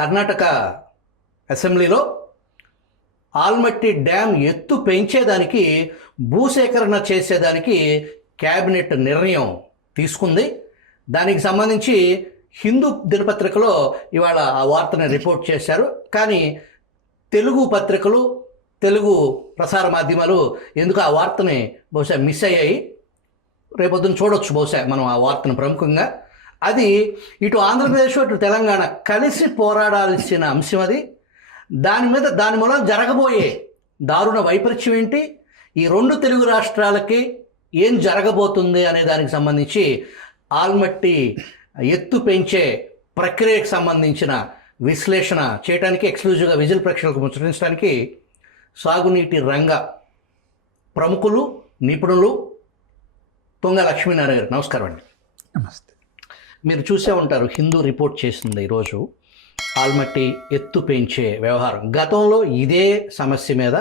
కర్ణాటక అసెంబ్లీలో ఆల్మట్టి డ్యామ్ ఎత్తు పెంచేదానికి భూసేకరణ చేసేదానికి క్యాబినెట్ నిర్ణయం తీసుకుంది. దానికి సంబంధించి హిందూ దినపత్రికలో ఇవాళ ఆ వార్తని రిపోర్ట్ చేశారు. కానీ తెలుగు పత్రికలు, తెలుగు ప్రసార మాధ్యమాలు ఎందుకు ఆ వార్తని బహుశా మిస్ అయ్యాయి. రేపొద్దున చూడొచ్చు బహుశా మనం ఆ వార్తను ప్రముఖంగా. అది ఇటు ఆంధ్రప్రదేశ్ ఇటు తెలంగాణ కలిసి పోరాడాల్సిన అంశం. అది దాని మూలం జరగబోయే దారుణ వైపరీత్యం ఏంటి, ఈ రెండు తెలుగు రాష్ట్రాలకి ఏం జరగబోతుంది అనే దానికి సంబంధించి ఆల్మట్టి ఎత్తు పెంచే ప్రక్రియకు సంబంధించిన విశ్లేషణ చేయడానికి ఎక్స్క్లూజివ్గా విజిల్ ప్రేక్షకులకు ముచ్చటించడానికి సాగునీటి రంగ ప్రముఖులు, నిపుణులు తుంగ లక్ష్మీనారాయణ గారు, నమస్కారం అండి. నమస్తే. మీరు చూసే ఉంటారు, హిందూ రిపోర్ట్ చేసింది ఈరోజు ఆల్మట్టి ఎత్తు పెంచే వ్యవహారం. గతంలో ఇదే సమస్య మీద,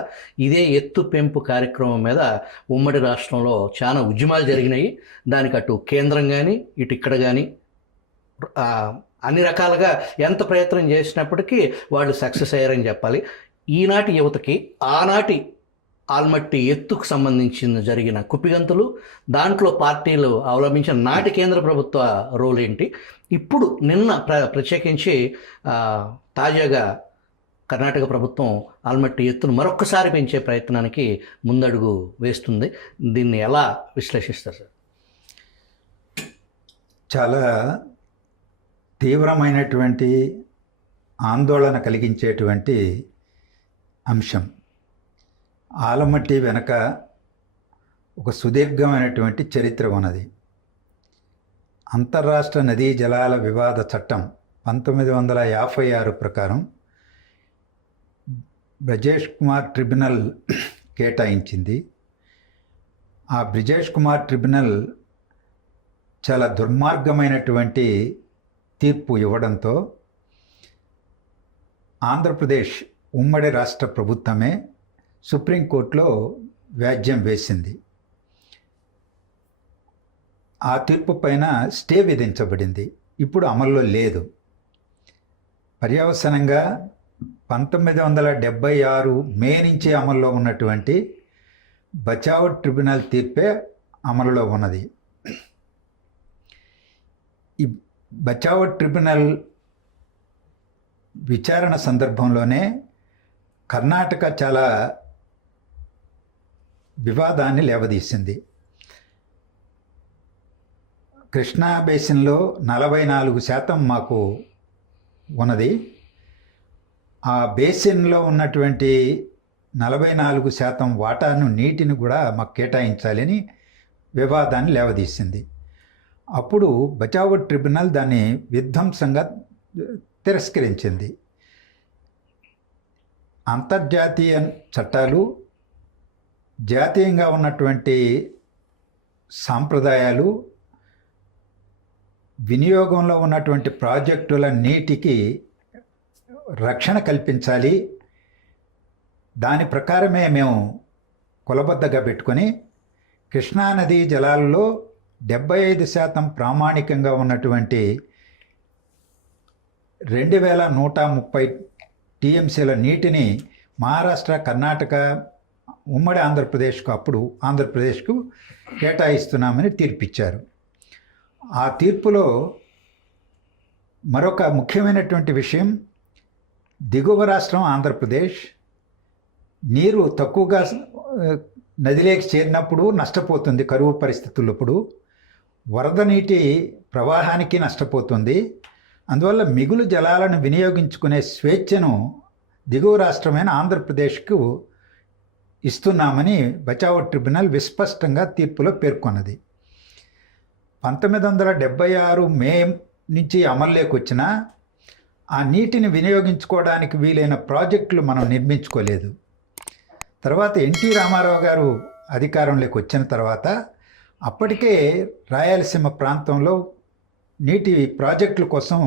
ఇదే ఎత్తు పెంపు కార్యక్రమం మీద ఉమ్మడి రాష్ట్రంలో చాలా ఉద్యమాలు జరిగినాయి. దానికి అటు కేంద్రం కానీ ఇటు ఇక్కడ కానీ అన్ని రకాలుగా ఎంత ప్రయత్నం చేసినప్పటికీ వాళ్ళు సక్సెస్ అయ్యారని చెప్పాలి. ఈనాటి యువతకి ఆనాటి ఆల్మట్టి ఎత్తుకు సంబంధించిన జరిగిన కుప్పిగంతులు, దాంట్లో పార్టీలు అవలంబించిన నాటి కేంద్ర ప్రభుత్వ రోల్ ఏంటి, ఇప్పుడు నిన్న ప్రత్యేకించి తాజాగా కర్ణాటక ప్రభుత్వం ఆల్మట్టి ఎత్తును మరొక్కసారి పెంచే ప్రయత్నానికి ముందడుగు వేస్తుంది. దీన్ని ఎలా విశ్లేషిస్తారు సార్? చాలా తీవ్రమైనటువంటి ఆందోళన కలిగించేటువంటి అంశం. ఆలమట్టి వెనక ఒక సుదీర్ఘమైనటువంటి చరిత్ర ఉన్నది. అంతర్రాష్ట్ర నదీ జలాల వివాద చట్టం 1956 ప్రకారం బ్రజేష్ కుమార్ ట్రిబ్యునల్ కేటాయించింది. ఆ బ్రిజేష్ కుమార్ ట్రిబ్యునల్ చాలా దుర్మార్గమైనటువంటి తీర్పు ఇవ్వడంతో ఆంధ్రప్రదేశ్ ఉమ్మడి రాష్ట్ర ప్రభుత్వమే సుప్రీంకోర్టులో వ్యాజ్యం వేసింది. ఆ తీర్పు పైన స్టే విధించబడింది. ఇప్పుడు అమల్లో లేదు. పర్యవసానంగా 1976 మే నుంచి అమల్లో ఉన్నటువంటి బచావ్ ట్రిబ్యునల్ తీర్పే అమలులో ఉన్నది. ఈ బచావ్ ట్రిబ్యునల్ విచారణ సందర్భంలోనే కర్ణాటక చాలా వివాదాన్ని లేవదీసింది. కృష్ణా బేసిన్లో 44% మాకు ఉన్నది. ఆ బేసిన్లో ఉన్నటువంటి 44% వాటాను, నీటిని కూడా మాకు కేటాయించాలని వివాదాన్ని లేవదీసింది. అప్పుడు బచావ్ ట్రిబ్యునల్ దాన్ని విధ్వంసంగా తిరస్కరించింది. అంతర్జాతీయ చట్టాలు, జాతీయంగా ఉన్నటువంటి సాంప్రదాయాలు, వినియోగంలో ఉన్నటువంటి ప్రాజెక్టుల నీటికి రక్షణ కల్పించాలి. దాని ప్రకారమే మేము కొలబద్దగా పెట్టుకొని కృష్ణానదీ జలాల్లో 75% ప్రామాణికంగా ఉన్నటువంటి 2130 టీఎంసీల నీటిని మహారాష్ట్ర, కర్ణాటక, ఉమ్మడి ఆంధ్రప్రదేశ్కు, అప్పుడు ఆంధ్రప్రదేశ్కు కేటాయిస్తున్నామని తీర్పిచ్చారు. ఆ తీర్పులో మరొక ముఖ్యమైనటువంటి విషయం, దిగువ రాష్ట్రం ఆంధ్రప్రదేశ్ నీరు తక్కువగా నదిలోకి చేరినప్పుడు నష్టపోతుంది, కరువు పరిస్థితులప్పుడు వరద నీటి ప్రవాహానికి నష్టపోతుంది. అందువల్ల మిగులు జలాలను వినియోగించుకునే స్వేచ్ఛను దిగువ రాష్ట్రమైన ఆంధ్రప్రదేశ్కు ఇస్తున్నామని బచావ్ ట్రిబ్యునల్ విస్పష్టంగా తీర్పులో పేర్కొన్నది. 1976 మే నుంచి అమల్లోకి వచ్చిన ఆ నీటిని వినియోగించుకోవడానికి వీలైన ప్రాజెక్టులు మనం నిర్మించుకోలేదు. తర్వాత ఎన్టీ రామారావు గారు అధికారంలోకి వచ్చిన తర్వాత అప్పటికే రాయలసీమ ప్రాంతంలో నీటి ప్రాజెక్టుల కోసం,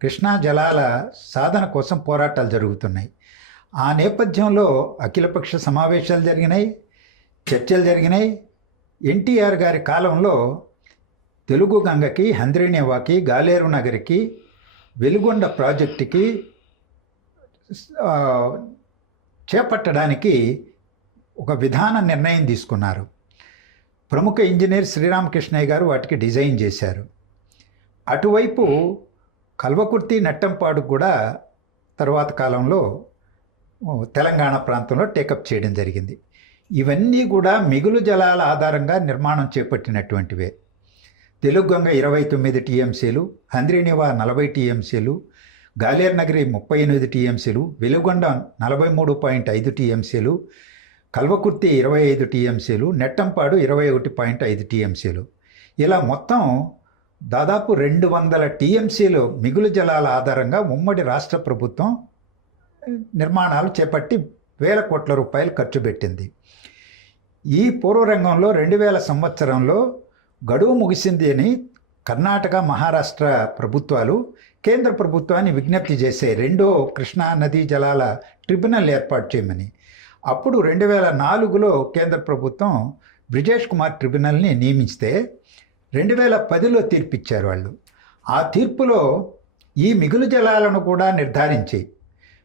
కృష్ణా జలాల సాధన కోసం పోరాటాలు జరుగుతున్నాయి. ఆ నేపథ్యంలో అఖిలపక్ష సమావేశాలు జరిగినాయి, చర్చలు జరిగినాయి. ఎన్టీఆర్ గారి కాలంలో తెలుగు గంగకి, హంద్రీనేవాకి, గాలేరు నగరికి, వెలుగొండ ప్రాజెక్టుకి ఆ, చేపట్టడానికి ఒక విధాన నిర్ణయం తీసుకున్నారు. ప్రముఖ ఇంజనీర్ శ్రీరామకృష్ణయ్య గారు వాటికి డిజైన్ చేశారు. అటువైపు కల్వకుర్తి నెట్టంపాడు కూడా తర్వాత కాలంలో తెలంగాణ ప్రాంతంలో టేకప్ చేయడం జరిగింది. ఇవన్నీ కూడా మిగులు జలాల ఆధారంగా నిర్మాణం చేపట్టినటువంటివే. తెలుగుగంగ 29 టీఎంసీలు, హంద్రీనివా 40 టీఎంసీలు, గాలేర్ నగరి 38 టీఎంసీలు, వెలుగొండ 43.5 టీఎంసీలు, కల్వకుర్తి 25 టీఎంసీలు, నెట్టంపాడు 21.5 టీఎంసీలు. ఇలా మొత్తం దాదాపు 200 టీఎంసీలు మిగులు జలాల ఆధారంగా ఉమ్మడి రాష్ట్ర ప్రభుత్వం నిర్మాణాలు చేపట్టి వేల కోట్ల రూపాయలు ఖర్చు పెట్టింది. ఈ పూర్వరంగంలో 2000 సంవత్సరంలో గడువు ముగిసింది అని కర్ణాటక, మహారాష్ట్ర ప్రభుత్వాలు కేంద్ర ప్రభుత్వాన్ని విజ్ఞప్తి చేసే రెండో కృష్ణా నదీ జలాల ట్రిబ్యునల్ ఏర్పాటు చేయమని. అప్పుడు 2004లో కేంద్ర ప్రభుత్వం బ్రిజేష్ కుమార్ ట్రిబ్యునల్ని నియమిస్తే 2010లో తీర్పిచ్చారు వాళ్ళు. ఆ తీర్పులో ఈ మిగులు జలాలను కూడా నిర్ధారించి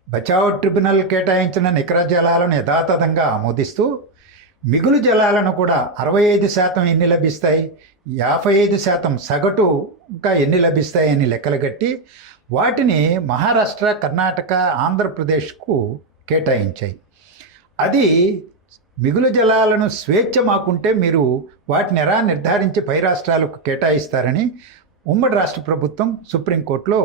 బచావ్ ట్రిబ్యునల్ కేటాయించిన నికర జలాలను యథాతథంగా ఆమోదిస్తూ మిగులు జలాలను కూడా 65% ఎన్ని లభిస్తాయి, 55% సగటుగా ఎన్ని లభిస్తాయని లెక్కలు కట్టి వాటిని మహారాష్ట్ర, కర్ణాటక, ఆంధ్రప్రదేశ్కు కేటాయించాయి. అది మిగులు జలాలను స్వేచ్ఛ మాకుంటే మీరు వాటిని ఎలా నిర్ధారించి పై రాష్ట్రాలకు కేటాయిస్తారని ఉమ్మడి రాష్ట్ర ప్రభుత్వం సుప్రీంకోర్టులో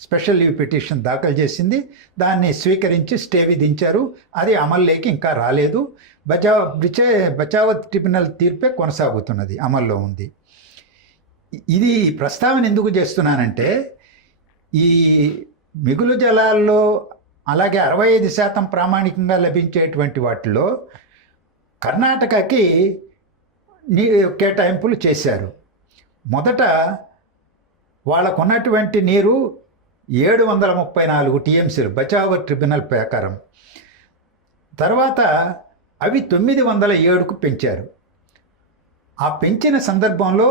స్పెషల్ లీవ్ పిటిషన్ దాఖలు చేసింది. దాన్ని స్వీకరించి స్టే విధించారు. అది అమల్లోకి ఇంకా రాలేదు. బచావత్ ట్రిబ్యునల్ తీర్పే కొనసాగుతున్నది, అమల్లో ఉంది. ఇది ప్రస్తావన ఎందుకు చేస్తున్నానంటే ఈ మిగులు జలాల్లో అలాగే 65% ప్రామాణికంగా లభించేటువంటి వాటిలో కర్ణాటకకి కేటాయింపులు చేశారు. మొదట వాళ్ళకున్నటువంటి నీరు 734 టీఎంసీలు బచావత్ ట్రిబ్యునల్ ప్రకారం. తర్వాత అవి 907కు పెంచారు. ఆ పెంచిన సందర్భంలో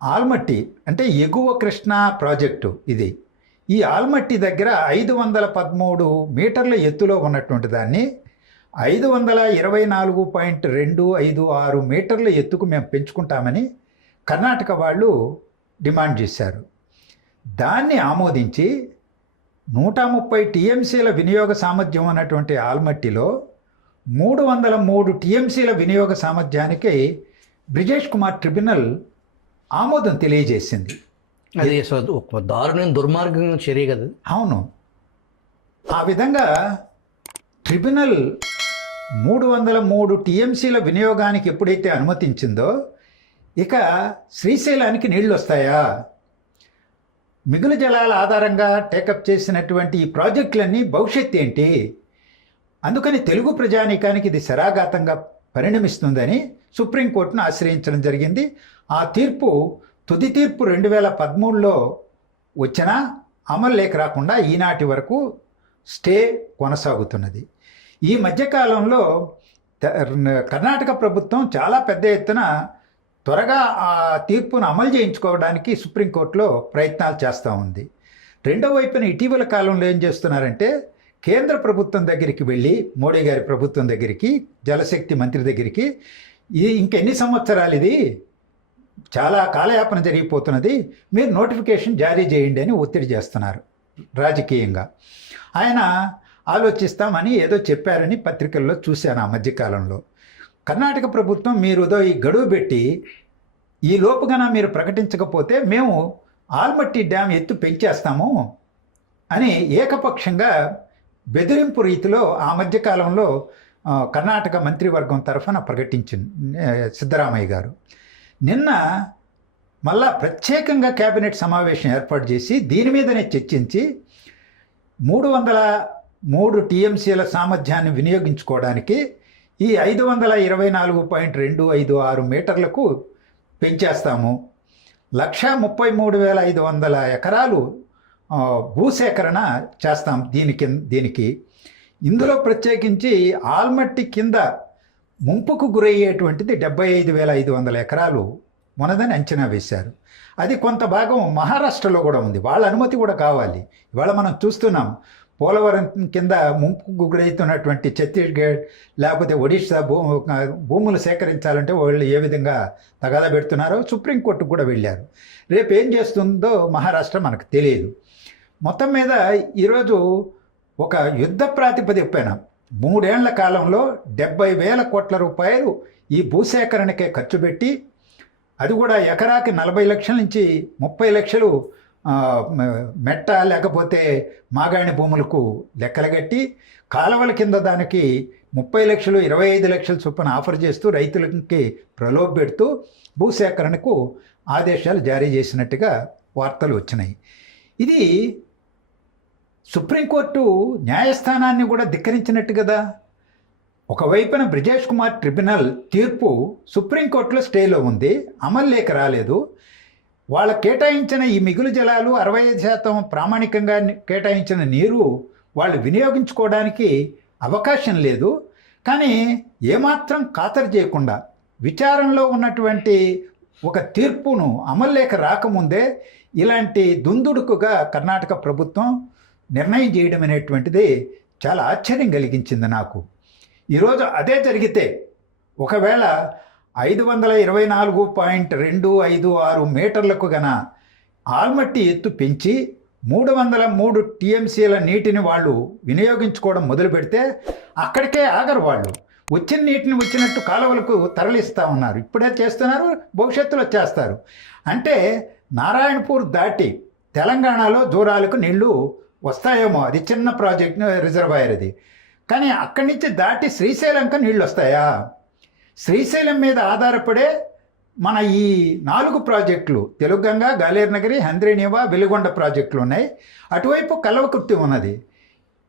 ఆల్మట్టి అంటే ఎగువ కృష్ణా ప్రాజెక్టు ఇది. ఈ ఆల్మట్టి దగ్గర 513 మీటర్ల ఎత్తులో ఉన్నటువంటి దాన్ని 524.256 మీటర్ల ఎత్తుకు మేము పెంచుకుంటామని కర్ణాటక వాళ్ళు డిమాండ్ చేశారు. దాన్ని ఆమోదించి 130 టీఎంసీల వినియోగ సామర్థ్యం ఉన్నటువంటి ఆల్మట్టిలో 303 టీఎంసీల వినియోగ సామర్థ్యానికి బ్రిజేష్ కుమార్ ట్రిబ్యునల్ ఆమోదం తెలియజేసింది. అది ఒక దారుణం, దుర్మార్గం చర్య కదా. అవును. ఆ విధంగా ట్రిబ్యునల్ 303 టీఎంసీల వినియోగానికి ఎప్పుడైతే అనుమతించిందో ఇక శ్రీశైలానికి నీళ్ళు వస్తాయా? మిగులు జలాల ఆధారంగా టేకప్ చేసినటువంటి ఈ ప్రాజెక్టులన్నీ భవిష్యత్తు ఏంటి? అందుకని తెలుగు ప్రజానీకానికి ఇది శరాఘాతంగా పరిణమిస్తుందని సుప్రీంకోర్టును ఆశ్రయించడం జరిగింది. ఆ తీర్పు, తుది తీర్పు 2013లో వచ్చినా అమల్లోకి రాకుండా ఈనాటి వరకు స్టే కొనసాగుతున్నది. ఈ మధ్యకాలంలో కర్ణాటక ప్రభుత్వం చాలా పెద్ద ఎత్తున త్వరగా ఆ తీర్పును అమలు చేయించుకోవడానికి సుప్రీంకోర్టులో ప్రయత్నాలు చేస్తూ ఉంది. రెండో వైపున ఇటీవల కాలంలో ఏం చేస్తున్నారంటే కేంద్ర ప్రభుత్వం దగ్గరికి వెళ్ళి, మోడీ గారి ప్రభుత్వం దగ్గరికి, జలశక్తి మంత్రి దగ్గరికి, ఇది ఇంకెన్ని సంవత్సరాలు, ఇది చాలా కాలయాపన జరిగిపోతున్నది, మీరు నోటిఫికేషన్ జారీ చేయండి అని ఒత్తిడి చేస్తున్నారు రాజకీయంగా. ఆయన ఆలోచిస్తామని ఏదో చెప్పారని పత్రికల్లో చూశాను ఆ మధ్యకాలంలో. కర్ణాటక ప్రభుత్వం మీరు ఈ గడువు పెట్టి ఈ లోపుగా మీరు ప్రకటించకపోతే మేము ఆల్మట్టి డ్యామ్ ఎత్తు పెంచేస్తాము అని ఏకపక్షంగా బెదిరింపు రీతిలో ఆ మధ్యకాలంలో కర్ణాటక మంత్రివర్గం తరఫున ప్రకటించింది సిద్ధరామయ్య గారు. నిన్న మళ్ళా ప్రత్యేకంగా కేబినెట్ సమావేశం ఏర్పాటు చేసి దీని మీదనే చర్చించి 303 టీఎంసీల సామర్థ్యాన్ని వినియోగించుకోవడానికి ఈ 524.256 మీటర్లకు పెంచేస్తాము, 133,500 ఎకరాలు భూసేకరణ చేస్తాం దీనికి. ఇందులో ప్రత్యేకించి ఆల్మట్టి కింద ముంపుకు గురయ్యేటువంటిది 75,500 ఎకరాలు ఉన్నదని అంచనా వేశారు. అది కొంత భాగం మహారాష్ట్రలో కూడా ఉంది. వాళ్ళ అనుమతి కూడా కావాలి. ఇవాళ మనం చూస్తున్నాం, పోలవరం కింద ముంపుకు గురవుతున్నటువంటి ఛత్తీస్గఢ్ లేకపోతే ఒడిశా భూములు సేకరించాలంటే వాళ్ళు ఏ విధంగా తగాదా పెడుతున్నారో సుప్రీంకోర్టుకు కూడా వెళ్ళారు. రేపు ఏం చేస్తుందో మహారాష్ట్ర మనకు తెలియదు. మొత్తం మీద ఈరోజు ఒక యుద్ధ ప్రాతిపదికన 3 ఏళ్ల కాలంలో 70,000 కోట్ల రూపాయలు ఈ భూసేకరణకే ఖర్చు పెట్టి, అది కూడా ఎకరాకి 40 లక్షల నుంచి 30 లక్షలు మెట్ట లేకపోతే మాగాణి భూములకు లెక్కలగట్టి, కాలువల కింద దానికి 30 లక్షలు 25 లక్షల చొప్పున ఆఫర్ చేస్తూ రైతులకి ప్రలోభ పెడుతూ భూసేకరణకు ఆదేశాలు జారీ చేసినట్టుగా వార్తలు వచ్చినాయి. ఇది సుప్రీంకోర్టు న్యాయస్థానాన్ని కూడా ధిక్కరించినట్టు కదా. ఒకవైపున బ్రిజేష్ కుమార్ ట్రిబ్యునల్ తీర్పు సుప్రీంకోర్టులో స్టేలో ఉంది, అమల్లోకి రాలేదు. వాళ్ళ కేటాయించిన ఈ మిగులు జలాలు 65% ప్రామాణికంగా కేటాయించిన నీరు వాళ్ళు వినియోగించుకోవడానికి అవకాశం లేదు. కానీ ఏమాత్రం ఖాతరు చేయకుండా విచారణలో ఉన్నటువంటి ఒక తీర్పును అమల్లోకి రాకముందే ఇలాంటి దుందుడుకుగా కర్ణాటక ప్రభుత్వం నిర్ణయం చేయడం అనేటువంటిది చాలా ఆశ్చర్యం కలిగించింది నాకు. ఈరోజు అదే జరిగితే ఒకవేళ 524.256 మీటర్లకు గన ఆల్మట్టి ఎత్తు పెంచి 303 టీఎంసీల నీటిని వాళ్ళు వినియోగించుకోవడం మొదలు పెడితే అక్కడికే ఆగరు. వాళ్ళు వచ్చిన నీటిని వచ్చినట్టు కాలువలకు తరలిస్తూ ఉన్నారు. ఇప్పుడే చేస్తున్నారు, భవిష్యత్తులో చేస్తారు. అంటే నారాయణపూర్ దాటి తెలంగాణలో జూరాలకు నీళ్లు వస్తాయేమో, అది చిన్న ప్రాజెక్ట్ రిజర్వాయర్ అది. కానీ అక్కడి నుంచి దాటి శ్రీశైలంకి నీళ్ళు వస్తాయా? శ్రీశైలం మీద ఆధారపడే మన ఈ 4 ప్రాజెక్టులు, తెలుగంగ, గాలేరునగరి, హంద్రీనీవా, వెలిగొండ ప్రాజెక్టులు ఉన్నాయి. అటువైపు కల్వకుర్తి ఉన్నది.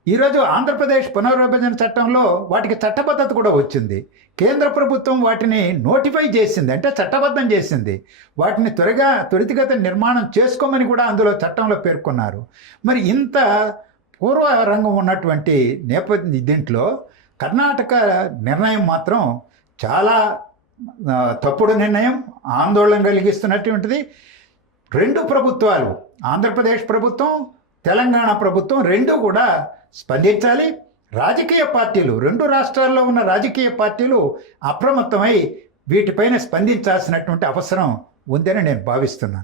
ఈరోజు ఆంధ్రప్రదేశ్ పునర్విభజన చట్టంలో వాటికి చట్టబద్ధత కూడా వచ్చింది. కేంద్ర ప్రభుత్వం వాటిని నోటిఫై చేసింది, అంటే చట్టబద్ధం చేసింది. వాటిని త్వరితగతిన నిర్మాణం చేసుకోమని కూడా అందులో చట్టంలో పేర్కొన్నారు. మరి ఇంత పూర్వ రంగం ఉన్నటువంటి దీంట్లో కర్ణాటక నిర్ణయం మాత్రం చాలా తప్పుడు నిర్ణయం, ఆందోళన కలిగిస్తున్నటువంటిది. 2 ప్రభుత్వాలు, ఆంధ్రప్రదేశ్ ప్రభుత్వం, తెలంగాణ ప్రభుత్వం 2 కూడా స్పందించాలి. రాజకీయ పార్టీలు, 2 రాష్ట్రాల్లో ఉన్న రాజకీయ పార్టీలు అప్రమత్తమై వీటిపైన స్పందించాల్సినటువంటి అవసరం ఉందని నేను భావిస్తున్నాను.